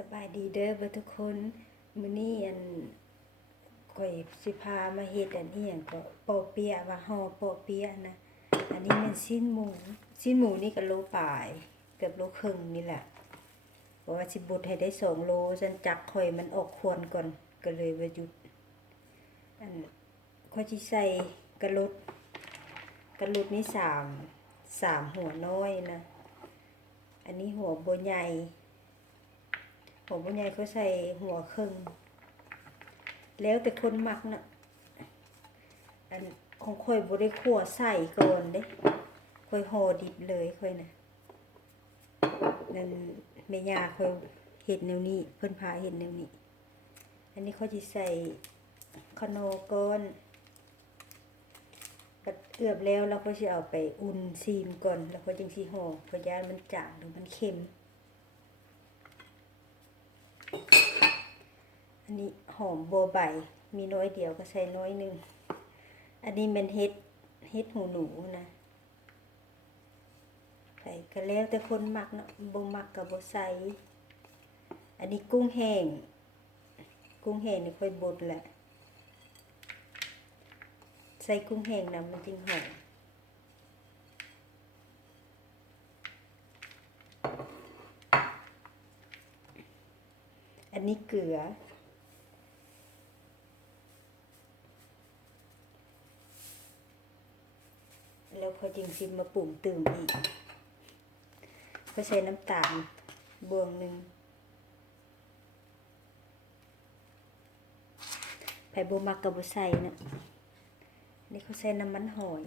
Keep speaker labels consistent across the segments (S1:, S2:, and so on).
S1: สบายดีเด้อเบ่ทุกคนมื้อนี้อันข่อยสิพามาเฮ็ดอันอีหยังก็ปอเปี๊ยะว่าห่อปอเปี๊ยะนะอันนี้มันสิ้นหมูสิ้นหมูนี่ก็โลปลายเกือบโลครึ่งนี่แหละเพราะว่าสิบดให้ได้สองโลฉันจักข่อยมันออกควรก่อนก็เลยว่าหยุดอันข่อยสิใส่กระลดกระลดนี่สามสามหัวน้อยนะ อันนี้หัวโบใหญ่ หัวโบใหญ่เขาใส่หัวครึ่งแล้วแต่คนมักนะอันของค่อยบ่ได้ขั่วใส่ก่อนเด้ค่อยห่อดิบเลยค่อยนะนั่นแม่ย่าค่อยเห็ดแนวนี้ เพิ่นพาเห็ดแนวนี้ อันนี้เขาสิใส่ขนอก้อนก็เกือบแล้วเราก็สิเอาไปอุ่นซีมก่อน แล้วก็จึงสิห่อเพราะยานมันจางหรือมันเค็ม นี้หอมบัวใบ มีน้อยเดียวก็ใส่น้อยหนึ่ง อันนี้เป็นเฮ็ดเฮ็ดหูหนูนะใส่ก็แล้วแต่คนมักเนาะบ่มักกับบ่ใส่อันนี้กุ้งแห้ง กุ้งแห้งนี่ค่อยบดแหละ ใส่กุ้งแห้งนะมันจึงหอมอันนี้เกลือ แล้วพอ จริงซิมมาปุ่มตื่มอีก ก็ใช้น้ำตาลบวงหนึ่งไผ่บมักกับบใส่เนะนี่เขาใส่น้ำมันหอย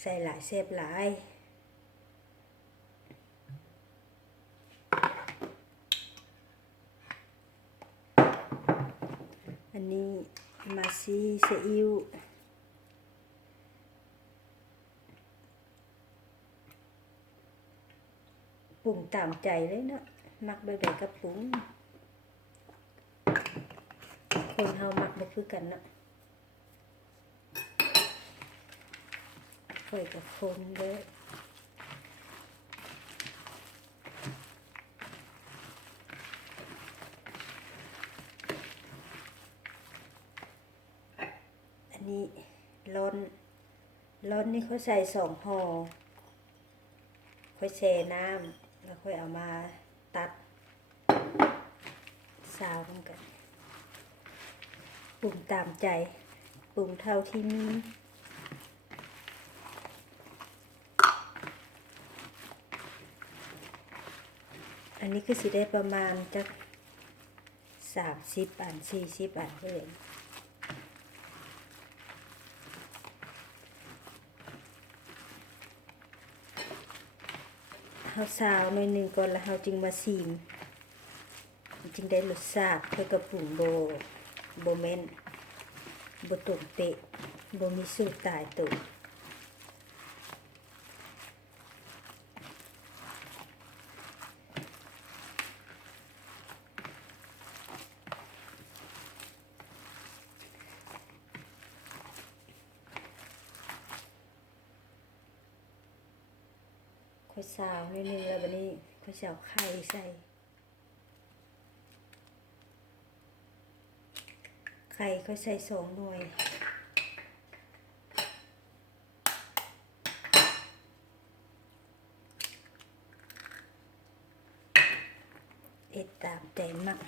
S1: ใส่หลายเสพหลาย อันนี้มา ซีซีอิ๊วปรุงตามใจเลยเนาะมักแบบใดก็ปรุงคนเฮามักบ่คือกันเนาะค่อยกับคนเด้อ นี้ร้อนร้อนนี่เขาใส่สองห่อค่อยแช่น้ำแล้วค่อยเอามาตัดซาวมันกันปรุงตามใจปรุงเท่าที่มีอันนี้คือสิได้ประมาณจักสามสิบอันสี่สิบอันเลยาซาวหน่อยหนึ่งก่อนแล้วเขาจึงมาซีม จึงได้รสชาติเพื่อกระปุงโบโบเมนโบตุ่มเตะโบมีสูตรตายตัว ค่อยซาวนิดนึงแล้ววันนี้ค่อยจะเอาไข่ใส่ไข่ค่อใส่สองหน่วยเอ็ดตามใจมัก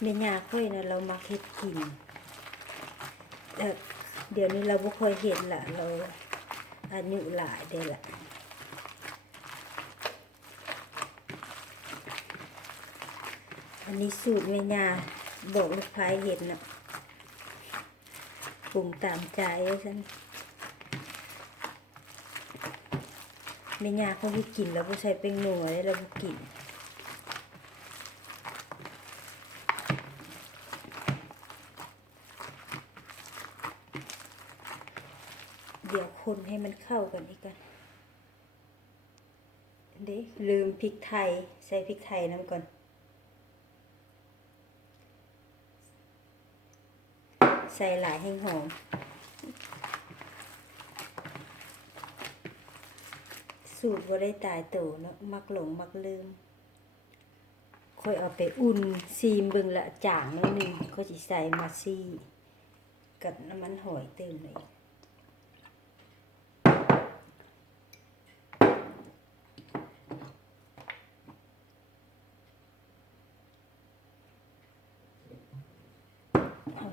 S1: เมียาค่อยนะเรามาเฮ็ดกินเอ่อ เดี๋ยวนี้เราบ่ค่อยเห็นละเราอายุหลายได้ละอันนี้สูตรแม่ยาบอกลูกพาเห็นนะปรุงตามใจฉันแม่ยาเขาให้กินแล้วบ่ใส่เป็นหนัวได้แล้วบ่กิน เดี๋ยว คนให้มันเข้ากันอีกกันเด้ลืมพริกไทย ใส่พริกไทยน้ำก่อน ใส่หลายแห้งหอมสูตรบ่ได้ตายโตเนาะมักหลงมักลืมค่อยเอาไปอุ่นซีมเบิ่งละจางนิดนึงก็สิใส่มาซีกับน้ำมันหอยเติมเลย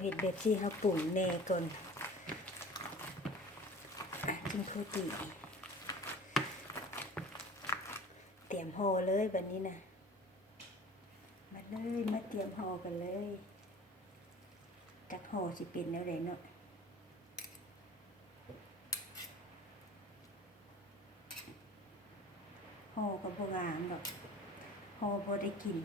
S1: เห็ดแบบที่เขาปุ่นแน่ก่อนอะจึงค่อยตีเตรียมห่อเลยแบบนี้นะมาเลยมาเตรียมห่อกันเลยจักห่อสิเป็นแล้วไรเนาะห่อกับพวกงามดอกห่อพอได้กิน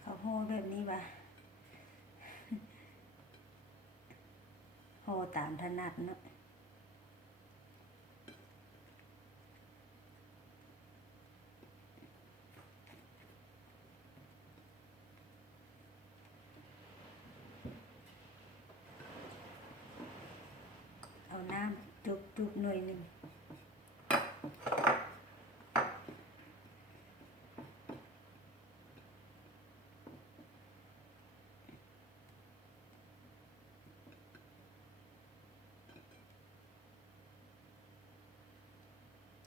S1: เขา ห่อแบบนี้ป่ะห่อตามถนัดเนาะเอาน้ำจุบๆหน่อยหนึ่ง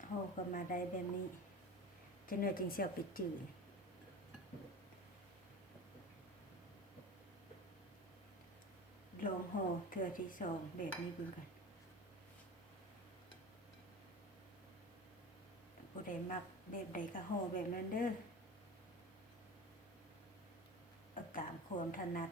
S1: ห่อก็มาได้แบบนี้จะเนื้อจริงเสียวไปจืดลองห่อเทือที่สองแบบนี้เบิ่งกันผู้ใดมักแบบใดก็ห่อแบบนั้นเด้อเอาตามความถนัด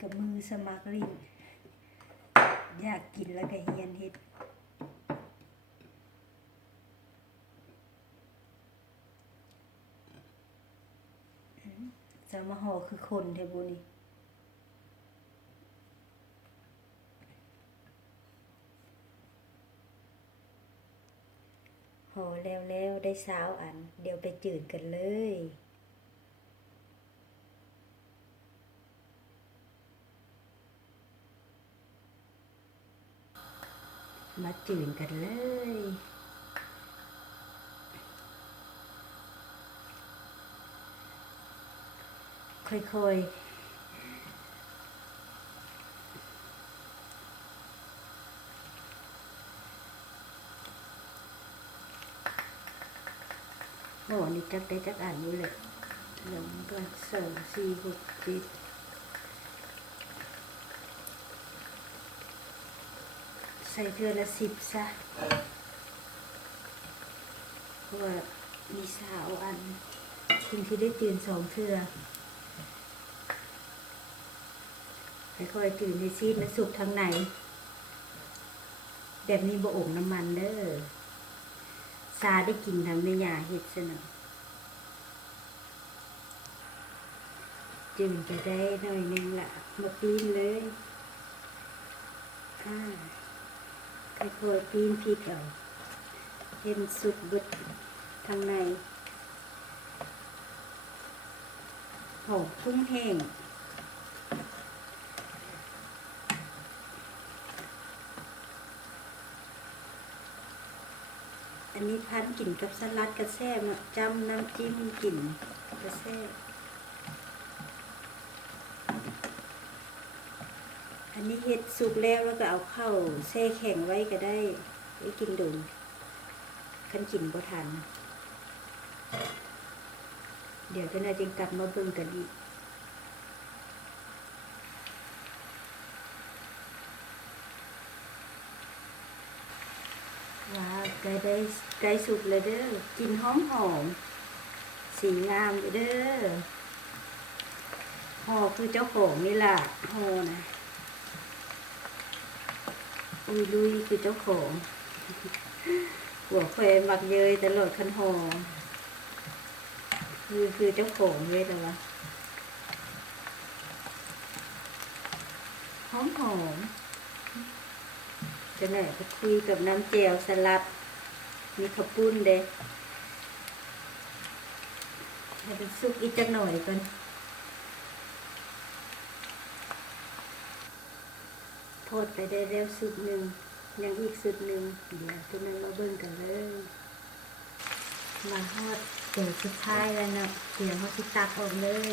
S1: อันนี้ก็มือสมัครลินอยากกินแล้วก็เฮียนเฮ็ดจะมาห่อคือคนเทบุนี่ห่อแล้วแล้วได้สาวอัน เดี๋ยวไปจืดกันเลย มาจืดกันเลย ค่อยๆโอ้นี่จักได้จักอ่านอยู่เลยหนึ่งก็สองสี่หกเจ็ด ใส่เทือละสิบซะเพราะว่ามีสาวอันถึงที่ได้ตื่นสองเทือค่อยตื่นในซีดมันสุกทางไหน แบบนี้บ่อมน้ำมันเด้อซาได้กินทางแม่ยาเฮ็ดซะหน่อจืนไปได้หน่อยนึงละมาปีนเลยอ่า ค่อยๆปีนพริกเอาเห็นสุกบิดทางในหอมกุ้งแห้งอันนี้พันกลิ่นกับสลัดกระแซ่บจำน้ำจิ้มกลิ่นกระแซ่ อันนี้เห็ดสุกแล้วแล้วก็เอาเข้าแช่แข็งไว้ก็ได้ไว้กินดนคันกินบ่ทัน เดี๋ยวก็น่าจะกลับมาเบิ่งกันอีกว้าวไก่ได้ไก่สุกเลยเด้อกินหอมหอมสีงามอยู่เด้อห่อคือเจ้าของนี่ล่ะห่อนะ อุ้ยลุยคือเจ้าของบอกเคยมักเยยต่โหลดคันหอมคือคือเจ้าของเว้ยแต่ว่าหอมหอมจะไหนก็คุยกับน้ำเจลสลัด มีข้าวปุ้นเด้ให้เป็นซุกอีกจักหน่อยก่อน ทอดไปได้แล้วสุดหนึ่งยังอีกสุดหนึ่งเดี๋ยวตัวนั้นมาเบิ่งกันเลยมาทอดเดี๋ยวสุดท้ายแล้วเนะเดี๋ยวเขาสิตักออกเลย